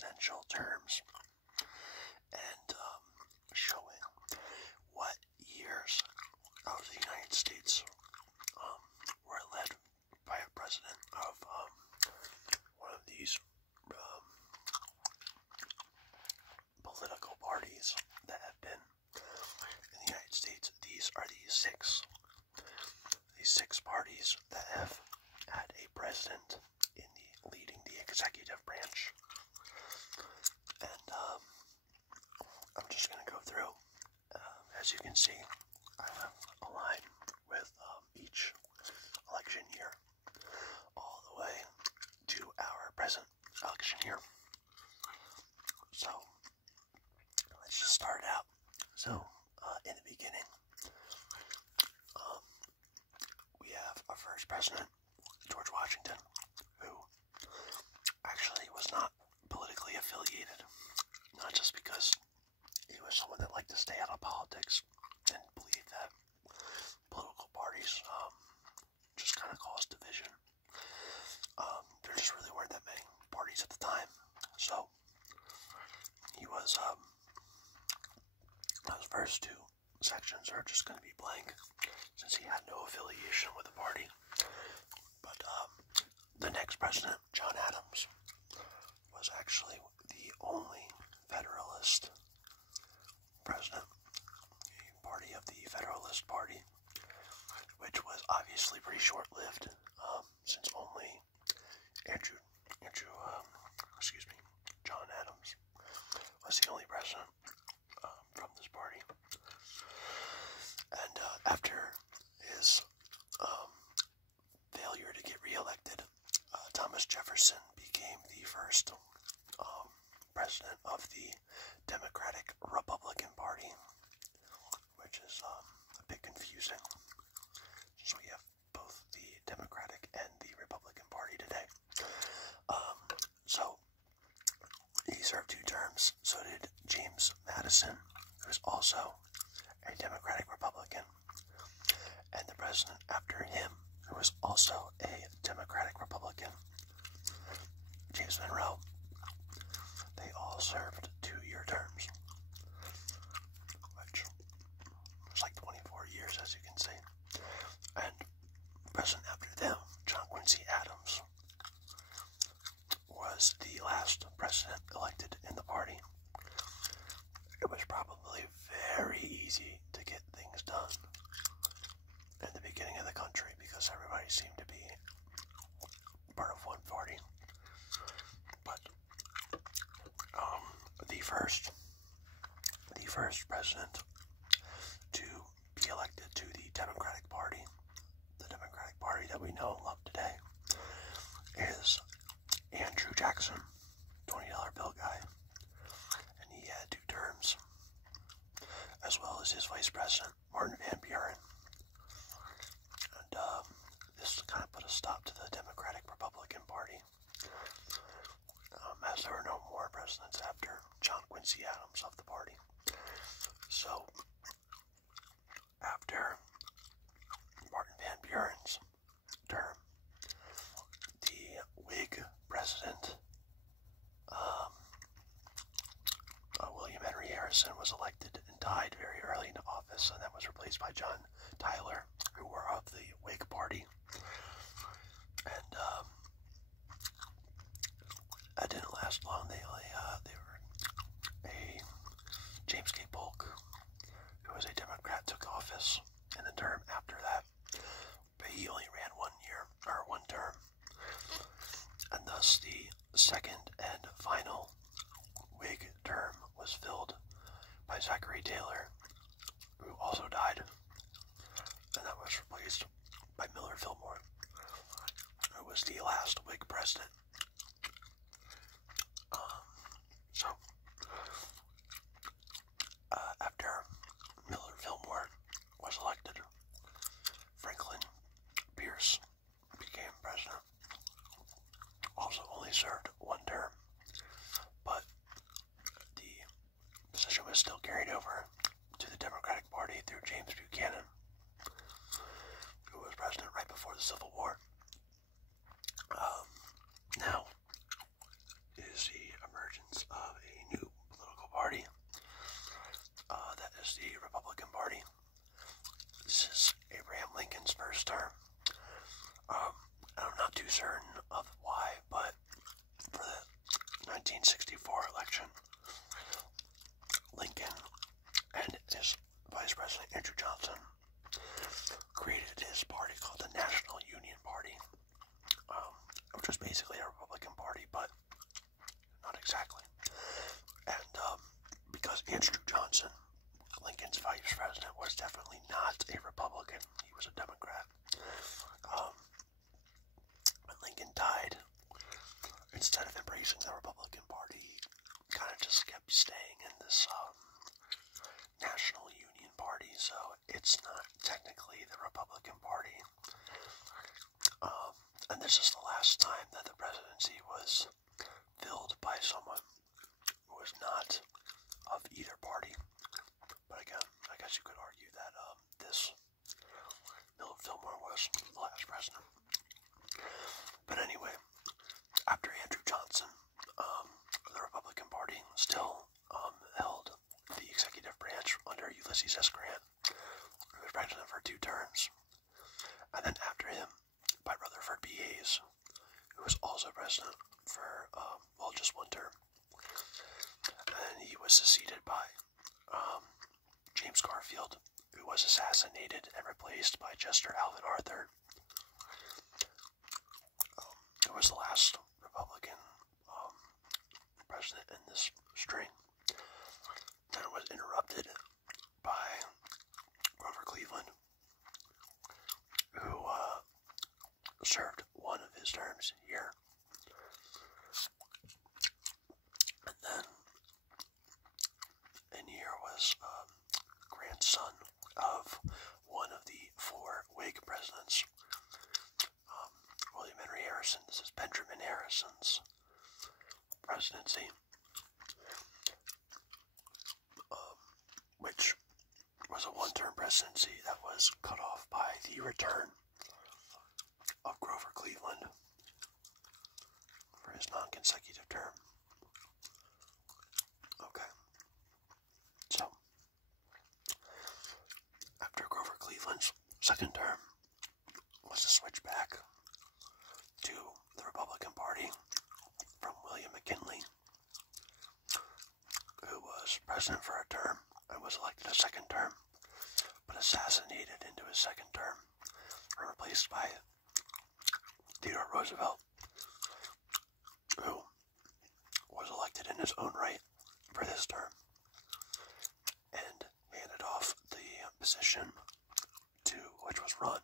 presidential terms and showing what years of the United States were led by a president of one of these political parties that have been in the United States. These are the six parties that have had a president in the leading the executive branch. And I'm just going to go through. As you can see, I have a line with each election year all the way to our present election year. So let's just start out. So in the beginning, we have our first president, George Washington, who actually was not politically affiliated, not just because he was someone that liked to stay out of politics and believed that political parties just kind of caused division. There just really weren't that many parties at the time, so he was, those first two sections are just going to be blank, since he had no affiliation with the party. But the next president, John Adams, was actually the only Federalist president, the party of the Federalist Party, which was obviously pretty short-lived, since only John Adams was the only president from this party. And after his failure to get reelected, Thomas Jefferson became the first president of the Democratic Republican Party, which is a bit confusing, since we have both the Democratic and the Republican Party today. So he served 2 terms. So did James Madison, who was also a Democratic Republican, and the president after him, who was also a Democratic Republican, James Monroe. They all served 2-year terms, which was like 24 years, as you can see. And the president after them, John Quincy Adams, was the last president elected in the party. It was probably very easy to get things done in the beginning of the country because everybody seemed to be part of one party. But the first president to be elected to the Democratic Party, the Democratic Party that we know and love today, is Andrew Jackson, $20 bill guy, and he had 2 terms, as well as his vice president, Martin Van Buren. And this kind of put a stop to the Democratic Republican Party, as there were no more presidents after John Quincy Adams of the party. So, after Martin Van Buren's term, the Whig president, William Henry Harrison, was elected and died very early into office, and that was replaced by John Tyler, who were of the Whig party. And that didn't last long. They were James K. Polk, who was a Democrat, took office in the term after that, but he only ran 1 term, and thus the second and final Whig term was filled by Zachary Taylor, who also died, and that was replaced by Millard Fillmore, who was the last Whig president. After Millard Fillmore was elected, Franklin Pierce became president. Also only served 1 term, but the position was still carried over to the Democratic Party through James Buchanan, who was president right before the Civil War. Republican Party. This is Abraham Lincoln's first term. I'm not too certain of why, but for the 1964 election, Lincoln and his Vice President Andrew Johnson created his party called the National Union Party, which was basically a Republican Party, but not exactly. And because Andrew Johnson, Lincoln's vice president, was definitely not a Republican, he was a Democrat. When Lincoln died, instead of embracing the Republican Party, he kind of just kept staying in this National Union Party, so it's not technically the Republican Party. And this is the last time that the presidency was filled by someone who was not of either party. But again, I guess you could argue that this Millard Fillmore was the last president. But anyway, after Andrew Johnson, the Republican Party still held the executive branch under Ulysses S. Grant, who was president for 2 terms. And then after him, by Rutherford B. Hayes, who was also president for, just 1 term. And he was succeeded by James Garfield, who was assassinated and replaced by Chester Alvin Arthur, who was the last Republican president in this string. Then it was interrupted by Grover Cleveland, who served 1 of his terms here. And then in here was grandson of one of the 4 Whig presidents, William Henry Harrison. This is Benjamin Harrison's presidency, which was a 1-term presidency that was cut off by the return of Grover Cleveland for his non-consecutive term. Okay. So, after Grover Cleveland's 2nd term was a switch back to the Republican Party from William McKinley, who was president for a term and was elected a 2nd term, but assassinated into his 2nd term and replaced by Theodore Roosevelt, who was elected in his own right for this term and handed off the position to, which was run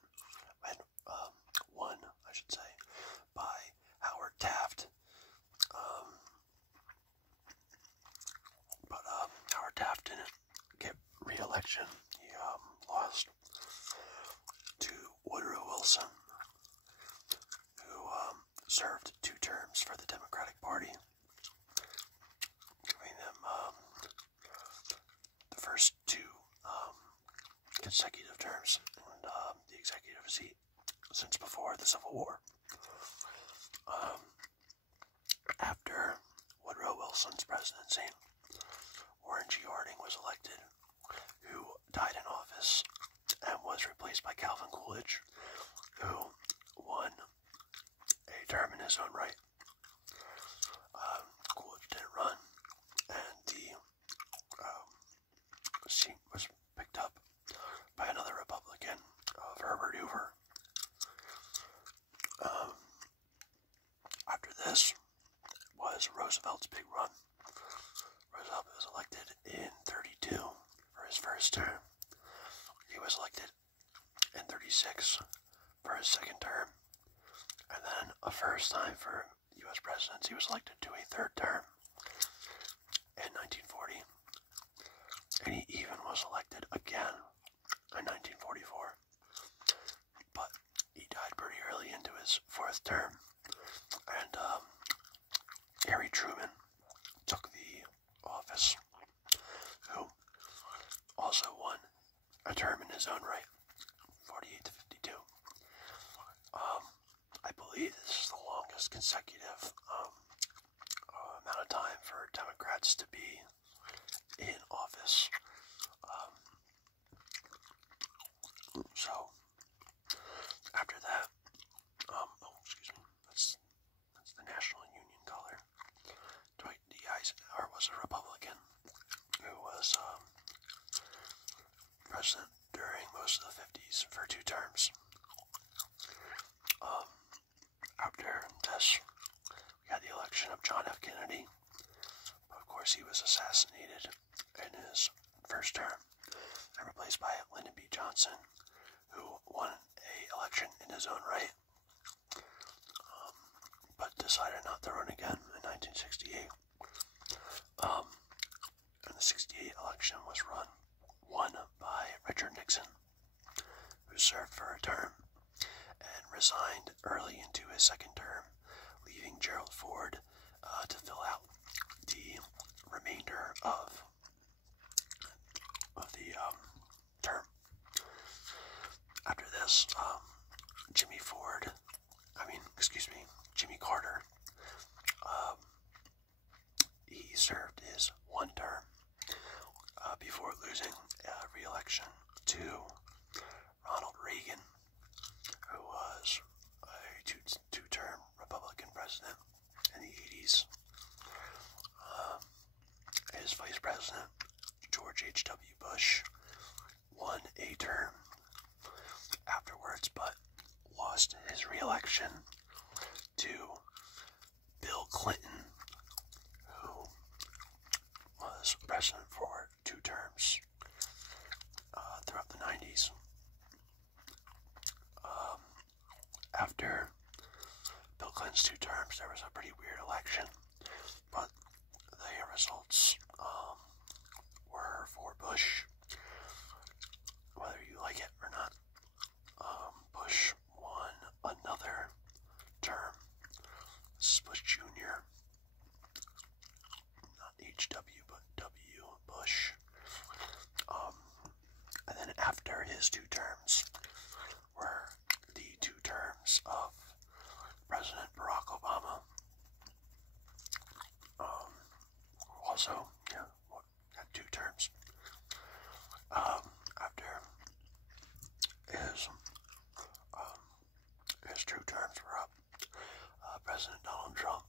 and won, I should say, by Howard Taft. But Howard Taft didn't get re-election. He lost to Woodrow Wilson, who served 2 terms for the Democratic Party, giving them the first 2 consecutive terms and the executive seat since before the Civil War. After Woodrow Wilson's presidency, Warren G. Harding was elected, who died in office and was replaced by Calvin Coolidge, who won a term in his own right. Coolidge didn't run, and the seat was picked up by another Republican, of Herbert Hoover. After this was Roosevelt's big run. Roosevelt was elected in 32 for his first term. He was elected in 36 for his 2nd term. And then a first time for U.S. presidency, he was elected to a 3rd term in 1940. And he even was elected again in 1944. But he died pretty early into his 4th term. And Harry Truman took the office, who also won a term in his own right, 48 to 52. I believe this is the longest consecutive amount of time for Democrats to be in office. president during most of the 50s for 2 terms. After this, we had the election of John F. Kennedy. But of course, he was assassinated in his first term and replaced by Lyndon B. Johnson, who won an election in his own right, but decided not to run again in 1968. And the 68 election was won by Richard Nixon, who served for a term and resigned early into his second term, leaving Gerald Ford to fill out the remainder of the term. After this, Jimmy Carter, he served his 1 term before losing re-election to Ronald Reagan, who was a two-term Republican president in the 80s. His vice president, George H.W. Bush, won a term afterwards, but lost his re-election to Bill Clinton, who was president for 2 terms throughout the 90s. After Bill Clinton's 2 terms, there was a pretty weird election, but the results were for Bush. Whether you like it or not, Bush won another term. This is Bush Jr., not H.W., but W. Bush. And then after his 2 terms were the 2 terms of President Barack Obama. Also, had 2 terms. After his 2 terms were up, President Donald Trump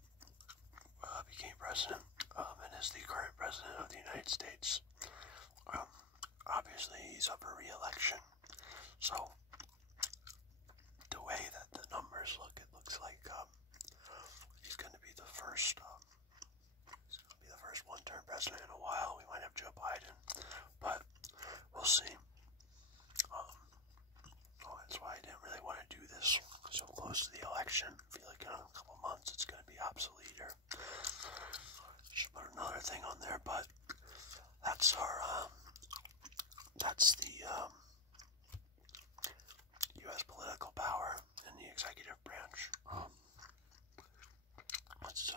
became president and is the current president of the United States. Obviously, he's up for re-election, so the way that the numbers look, it looks like he's going to be the first. He's going to be the first 1-term president in a while. We might have Joe Biden, but we'll see. That's why I didn't really want to do this so close to the election. I feel like in a couple months it's going to be obsolete, or should put another thing on there. But that's the U.S. political power in the executive branch. Let's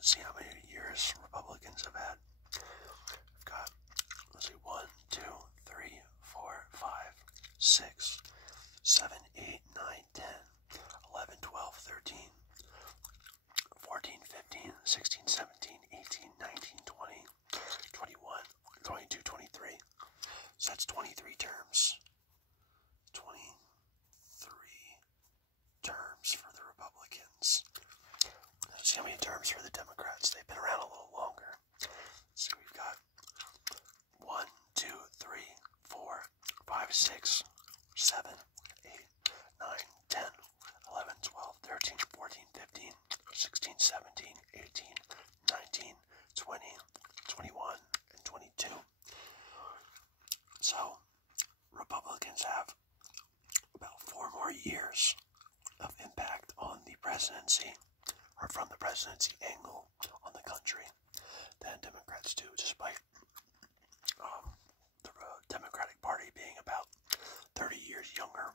see how many years Republicans have had. We've got, 1, 2, 3, 4, 5, 6, 7, 8, 9, 10, 11, 12, 13, 14, 15, 16, 17, 18, 19, 20, 21, 22, 23. So that's 23 terms. 23 terms for the Republicans. Let's see how many terms for the Democrats. They've been around a little longer. So we've got 1, 2, 3, 4, 5, 6, 7, 8, 9, 10, 11, 12, 13, 14, 15, 16, 17, 18, 19, 20, 21, and 22. So, Republicans have about 4 more years of impact on the presidency, or from the presidency angle on the country, than Democrats do, despite the Democratic Party being about 30 years younger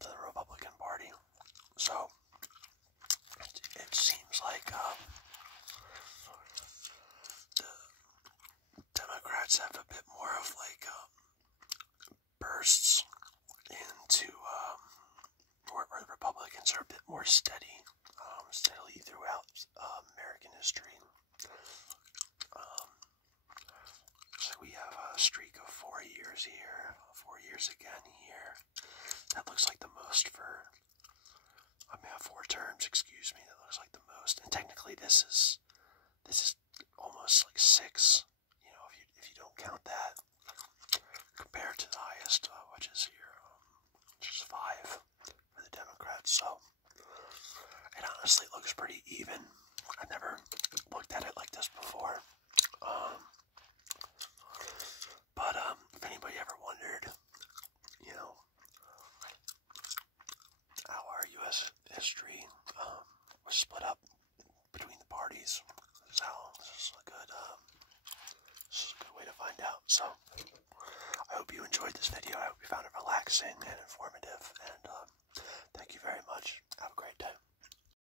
than the Republican Party. So, it seems like the Democrats have a bit more of bursts into where the Republicans are a bit more steadily throughout American history. So we have a streak of 4 years here, 4 years again here. That looks like the most for, 4 terms, excuse me, that looks like the most. And technically this is almost like 6, if you don't count that. enjoyed this video. I hope you found it relaxing and